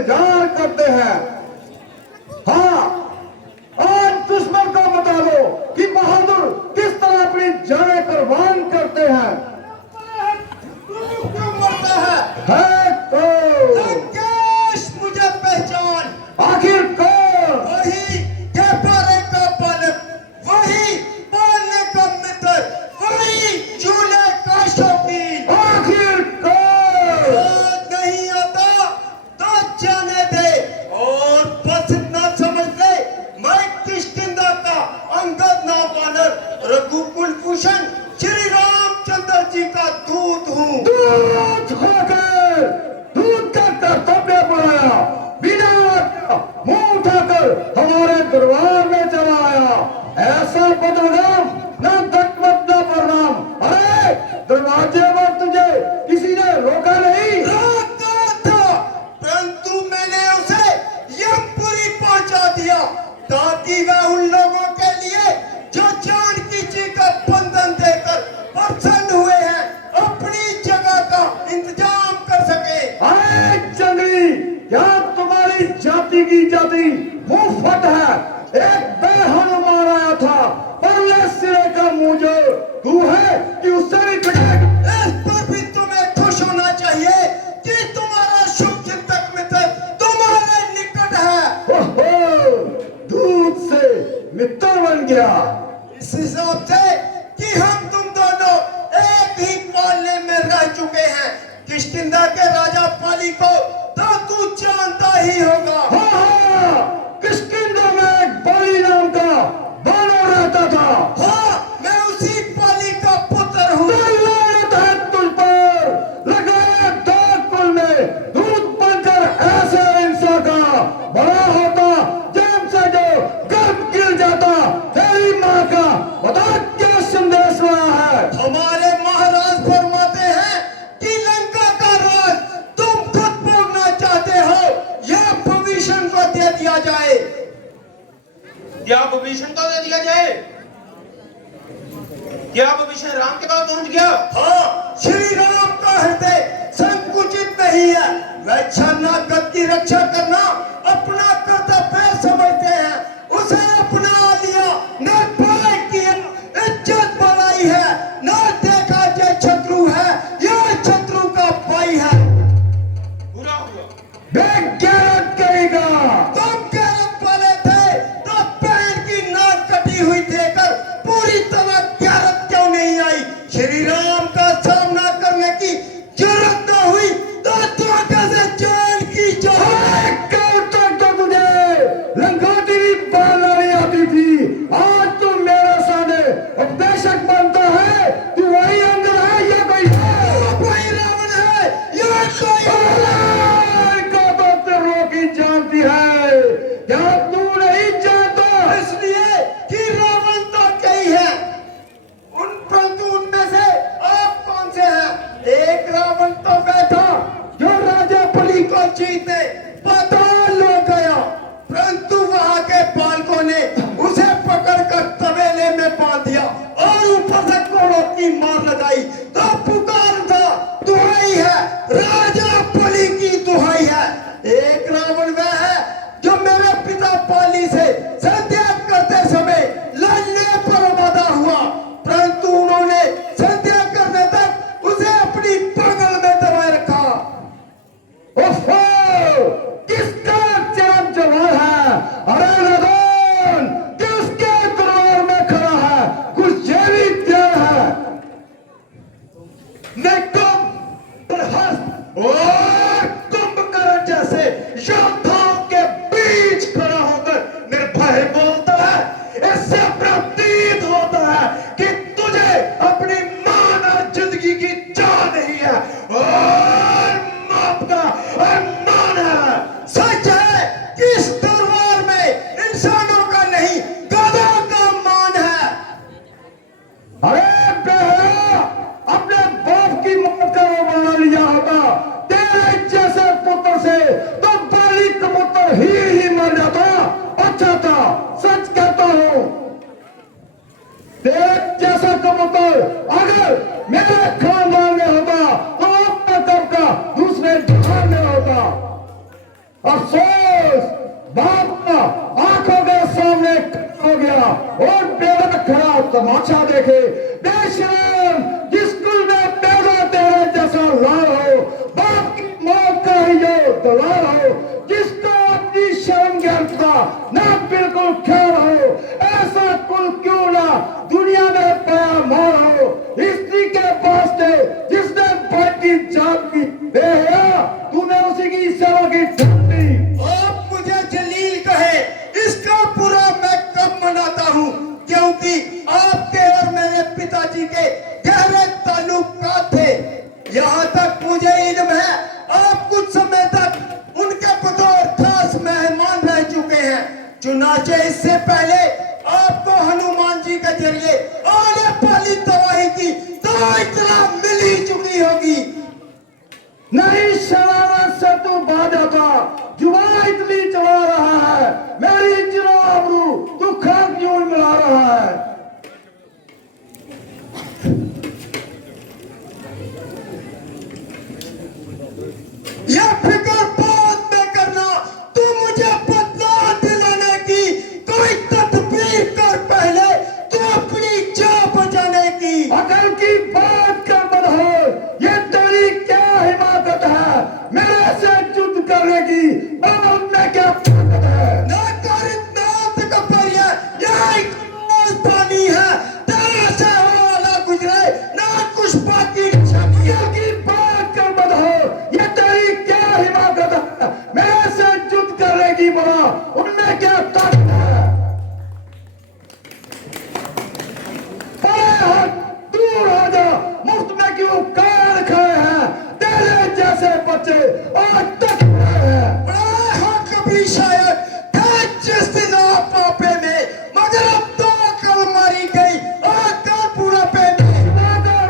इंतजार करते हैं। हाँ, आज दुश्मन को बता दो कि बहादुर किस तरह अपनी जानें कुर्बान करते हैं। क्यों मरता है तो लंकेश मुझे पहचान। आखिर कौन? वही के पाले का पालक, वही पालने का मित्र, वही झूले का शौकीन। आखिर कौन? याद नहीं आता तो जाने दे, और बस इतना समझ ले, मैं किष्किंधा का अंगद नाम वानर रघुकुल भूषण श्री रामचंद्र जी का दूत हूँ। दूध होकर दूध का कर्तव्य बनाया, बिना मुंह उठाकर हमारे दरबार में चला आया। ऐसा बदनाम न दकमत न प्रणाम। अरे दरवाजे पर तुझे किसी ने रोका नहीं? रोका था, परंतु मैंने उसे यमपुरी पहुंचा दिया, ताकि वह उन लोगों के लिए जो जानकी जी का बंधन देकर प्रसन्न हुए हैं, अपनी जगह का इंतजाम कर सके। अरे जंगली, क्या तुम्हारी जाति की जाति मुफ्त है? एक बेहनुमान आया था, परले सिरे का मुंह जो तू है कि उससे भी कटेगा। इस पर भी तुम्हें खुश होना चाहिए कि तुम्हारा शुभ चिंतक मित्र तुम्हारे निकट है। ओहो, दूध से मित्र बन गया। इस हिसाब से कि हम तुम दोनों एक ही पालने में रह चुके हैं। किष्किंधा के राजा पाली को तो तू जानता ही होगा। हाँ, किष्किंधा में एक बाली नाम का बानर रहता था। हाँ, मैं उसी पाली का पुत्र हूँ। लानत है तुझ पर, लगाया दाग कुल में दूध बनकर ऐसे इंसान का बड़ा होता, जब से जो गर्भ गिर जाता तेरी माँ का। बता क्या संदेश लाया है? हमारे महाराज फरमाते हैं कि लंका का राज तुम खुद भोगना चाहते हो, यह भविष्य को दे दिया जाए। क्या विभीषण को दे दिया जाए? क्या विभीषण राम के पास पहुंच गया? हाँ, श्री राम का हृदय संकुचित नहीं है। वह शरणागत की रक्षा करना अपना कर्तव्य समझते हैं। उसे अपना लिया, निर्भय किया, इज्जत बढ़ाई है, न देखा जो शत्रु है, यह शत्रु का भाई है। बुरा हुआ। बेगैरत करेगा। तुम गैरत वाले थे तो बहन की नाक कटी हुई देकर पूरी तरह गैरत क्यों नहीं आई? श्री राम का सामना करने की जरूरत न हुई तो द्वारका से जान की जो कब तक तो तुझे लंगोटी भी बालना नहीं आती थी, आज तू मेरे सामने उपदेशक बनता है। तू वही अंदर है या कोई है? कोई रावण है या कोई को तो तेरों की जानती है, क्या तू नहीं जानता? इसलिए कि रावण तो कई है, परंतु उनमें से आप कौन से हैं? एक रावण तो बैठा जो राजा बलि को जीतने पाताल ले गया, परंतु वहां के पालकों ने उसे पकड़कर तबेले में बांध दिया और ऊपर से कोड़ों की मार लगाई। तो पुकार था, दुहाई है, राजा बलि की दुहाई है। एक रावण वह है जो मेरे पिता पाली से संध्या करते समय लड़ने पर वादा हुआ, परंतु उन्होंने संध्या करने तक उसे अपनी बगल में दबाए रखा। ओहो, किसका चरम जवान है? अरे नदन, किसके दरबार में खड़ा है? कुछ जैविक ज्ञान है? और कुंभकर्ण जैसे योद्धाओं के बीच खड़ा होकर निर्भय बोलता है। इससे प्रतीत होता है कि तुझे अपनी मानव जिंदगी की चाह नहीं है और मौत का अरमान है। सच है कि इस दरबार में इंसानों का नहीं, गधों का मान है। अरे बेहया, अपने बाप की मौत का वो बना लिया होता तेरे जैसे पुत्र से तो बाली कबूतर ही मर जाता। अच्छा था, सच कहता हूं, तेरे जैसा कबूतर अगर मेरे खानदान में होता तो अपने कब का दूसरे जहान में होता। अफसोस बाप आंखों के सामने हो गया और बेवक खड़ा तमाशा देखे। बेशरम, जिस कुल में पैदा तेरे जैसा लाल हो, बाप की मौत का ही जो दलाल हो, जिसको अपनी शर्म गिरता ना बिल्कुल ख्याल हो, ऐसा कुल क्यों ना दुनिया में पाया मार हो। स्त्री के वास्ते जिसने भाई की जात की बेहया, तूने उसी की सेवा की ठंडी। आप मुझे जलील कहे, इसका पूरा मैं कब मनाता हूँ, क्योंकि आपके और मेरे पिताजी के गहरे ताल्लुकात थे। यहाँ तक मुझे इल्म है, आप कुछ समय तक उनके बतौर खास मेहमान रह चुके हैं। चुनाचे इससे पहले आपको हनुमान जी के जरिए आने वाली तबाही की तो इतना मिल ही चुकी होगी। नहीं शरारत से तू बाजा था, जुबान इतनी चला रहा है, मेरी जिलो आबरू तू खाक क्यों मिला रहा है। यह फिक्र बाद में करना, तू मुझे बदला दिलाने की कोई तदबीर कर, पहले तू अपनी जान बचाने की। अकल की बात कर बदहो, ये तेरी क्या हिमाकत है, मेरे से युद्ध करने की बाबत में क्या ताकत है। ना कारित ना तकबरिया, यह एक पानी है, तेरे से वाला गुजरे ना कुछ बाकी छकिया। अकल की बात कर बदहो, ये तेरी क्या हिमाकत है, मेरे से युद्ध करने की बड़ा उनमें क्या ताकत है। दूर हो जा, मुफ्त में क्यों कान खाए हैं, तेरे जैसे बच्चे आज तक हैं। कभी शायद था जिस दिन आप पापे में, मगर अब तो अकल मारी गई अकल बुढ़ापे में।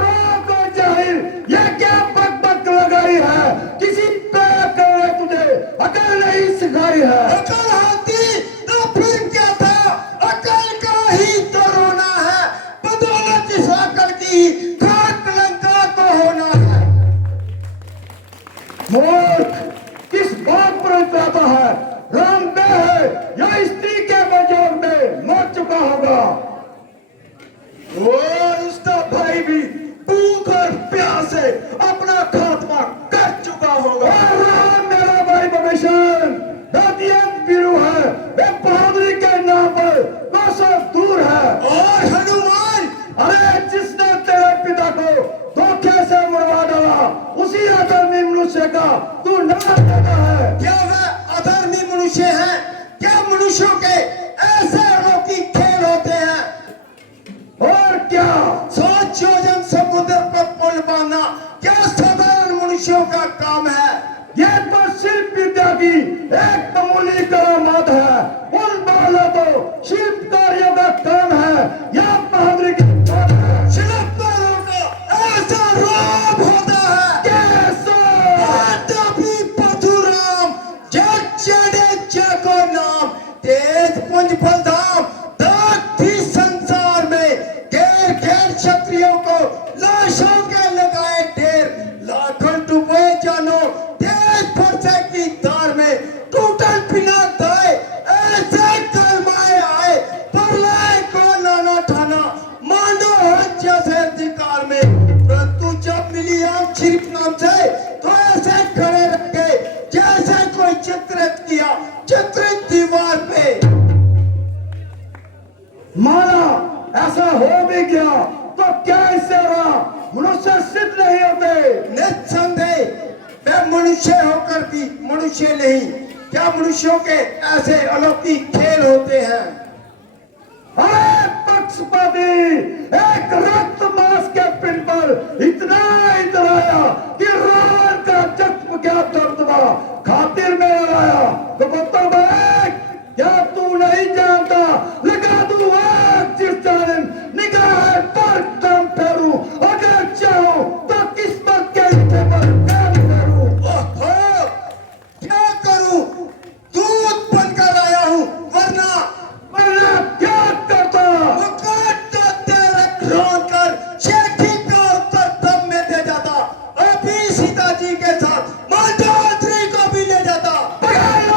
रोक जाहिल, ये क्या बक लगाई है, किसी पे करे तुझे अकल नहीं सिखाई है। अकल होती तो फिर क्या था, अकल का ही तो रोना है, बदौलत इस अकल की खाक लंका को होना है। मूर्ख किस बात पर इतराता है, रामदेव है या स्त्री के बजोर में मर चुका होगा। वो उसका भाई भी भूख और प्यास से अपना खात्मा कर चुका होगा। राम मेरा भाई भविष्य दातियत बिरु है, वे बहादुरी के नाम पर 200 दूर है। और हनुमान, अरे जिसने तेरे पिता को धोखे से मरवा डाला, उसी अधर्मी मनुष्य का तू नाम लेता है। क्या वह अधर्मी मनुष्य हैं? क्या मनुष्यों के ऐसे अनोखी खेल होते हैं? और क्या 100 योजन समुद्र पर पुल बांधना क्या साधारण मनुष्यों का काम है? ये तो शिल्प विद्या की एक मामूली करामात है। पुल बांधना तो शिल्पकारियों का काम है, या बहादुरी की बात है। शिल्पकारों का ऐसा रोब होता है, कैसा भी परशुराम जग जडेजा को नाम, तेज पुंज बलधाम दाग थी संसार में, घेर घेर क्षत्रियों को लाशों के लगाए ढेर, लाखों डूबे जानो तेज फरसे की धार में, टूटल बिना दाए ऐसे कलमाए आए, प्रलय को नाना ठाना मानो जैसे अधिकार में, परंतु जब मिली आम छिप नाम से तो ऐसे खड़े रह गए जैसे कोई चित्रित किया चित्रित दीवार पे। माना ऐसा हो भी गया तो क्या इससे रहा, मनुष्य सिद्ध नहीं होते। निस्संदेह वे मनुष्य होकर भी मनुष्य नहीं, क्या मनुष्यों के ऐसे अलौकिक खेल होते हैं? अरे पक्षपाती, एक रक्त मांस के पिंड पर इतना इतराया कि रावण का जख्म क्या दर्दवा खातिर में लगाया। तो बता भाई, क्या तू नहीं जानता, लगा दूं आग जिस जालिम निगाह पर दम फेरूं, अगर चाहूं तो किस्मत के हिस्से पर काम करूं। ओहो, क्या करूं? दूध बनकर आया हूं, वरना क्या करता, वो काटता तेरे क्रोध कर शेखी का उत्तर दम में दे जाता, अभी सीता जी के साथ मंडोदरी को भी ले जाता। पकड़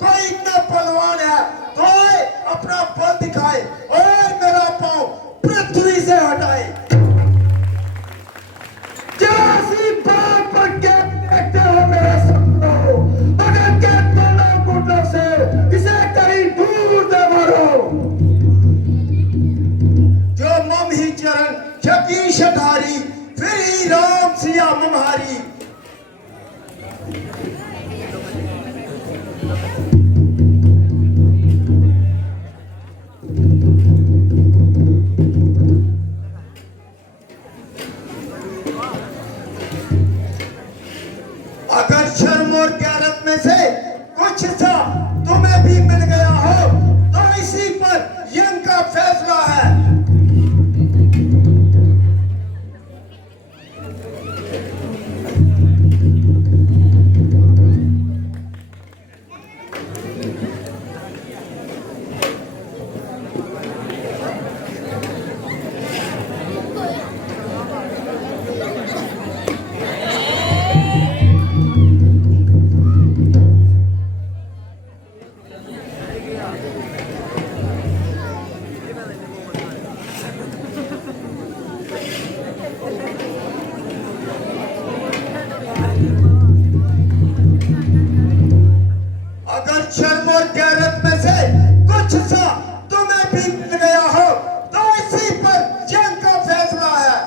कोई इतना पहलवान है तो अपना बल दिखाए और मेरा पांव पृथ्वी से हटाए। जैसी बात पर क्या देखते हो मेरे सपनों, मगर के दोनों घुटनों से इसे कहीं दूर दे मारो। जो मम ही चरण जगी शठारी, फिर ही राम सिया ममहारी। अगर शर्म और गैरत में से कुछ सा तुम्हें भी मिल गया हो तो इसी पर यंग का फैसला है। अगर शर्म और गैरत में से कुछ सा तुम्हें भी मिल गया हो तो इसी पर जंग का फैसला है।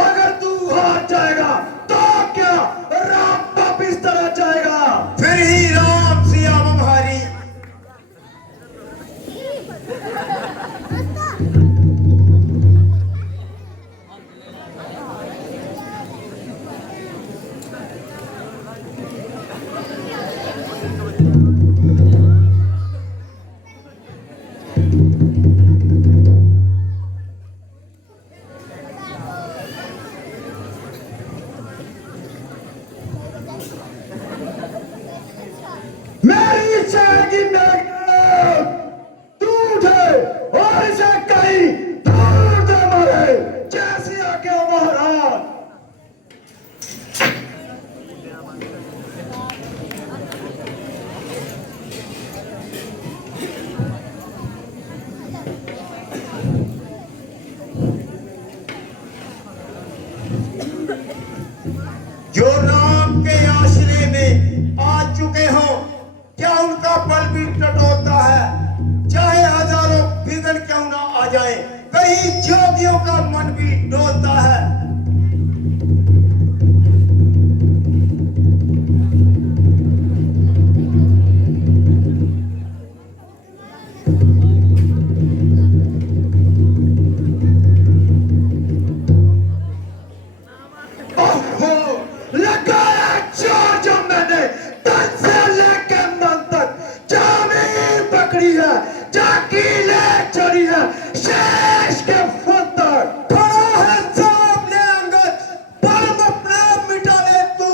अगर तू हार जाएगा तो क्या राम वापिस तरह जाएगा। फिर ही राम सिया ममहारी। मेरी इच्छा है कि तू उठे और इसे कहीं दूर दे मारे, जैसी आके महाराज। जो राम के आश्रय में आ चुके हों, क्या उनका बल भी टटोलता है? चाहे हजारों विघ्न क्यों ना आ जाए, कहीं जोगियों का मन भी डोलता है। ओहो, लगाया जोर जो मैंने तन से लेके मन तक, जमीन पकड़ी है, जाकीले चढ़ी है, शेष के फन तक। खड़ा है सामने अंगद, परम अपना मिटा ले तू,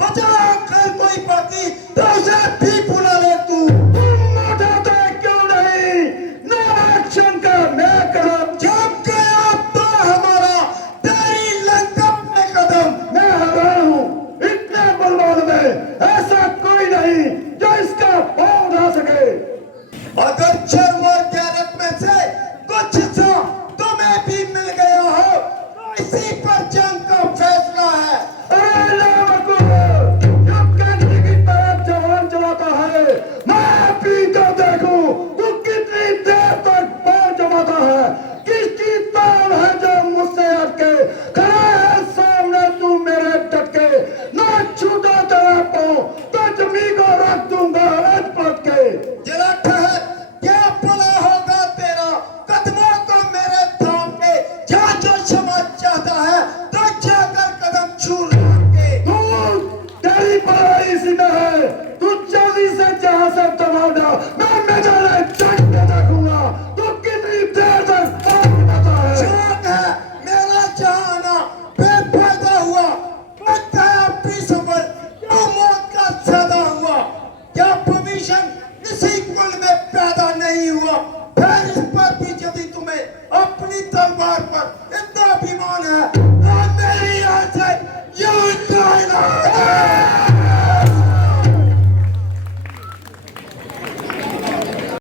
बचा कर कोई बाकी तो उसे भी भुला ले तू। तुम उठाते क्यों नहीं? नो एक्शन का मैं कदम, जब गया तो हमारा तेरी लंका में कदम। मैं हैरान हूँ, इतने बलवान में ऐसा कोई नहीं जो इसका पाँव उठा सके। अगर शर्म और गैरत में से कुछ हिस्सा तुम्हें भी मिल गया हो तो इसी पर जंग का फैसला है। अरे लावकुल, जब कैंची की तरफ जवान चलाता है, मैं पी कर देखूं तू कितनी देर तक बाल जमाता है। किसकी ताल है जो मुझसे हटके खड़ा है सामने तू मेरे डटके। ना छूटा तेरा पाँव तो जमीन को रख दूंगा राजपथ के। जरा ठहर, क्या भला होगा तेरा कदमों को मेरे थाम के। जहाँ जो क्षमा चाहता है तो जाकर कदम छू के। तू तेरी पढ़ाई इसी में है, तू जल्दी से जहाँ से तमाम मैं मेजाले जंग के देखूंगा तू कितनी देर तक बाल जमाता है। शौक है मेरा जहाना बेफायदा हुआ, लगता है अपनी सफल क्यों मौत का सदा हुआ। क्या भविष्य इसी कुल में पैदा नहीं हुआ, फिर इस पर भी यदि तुम्हें अपनी तलवार पर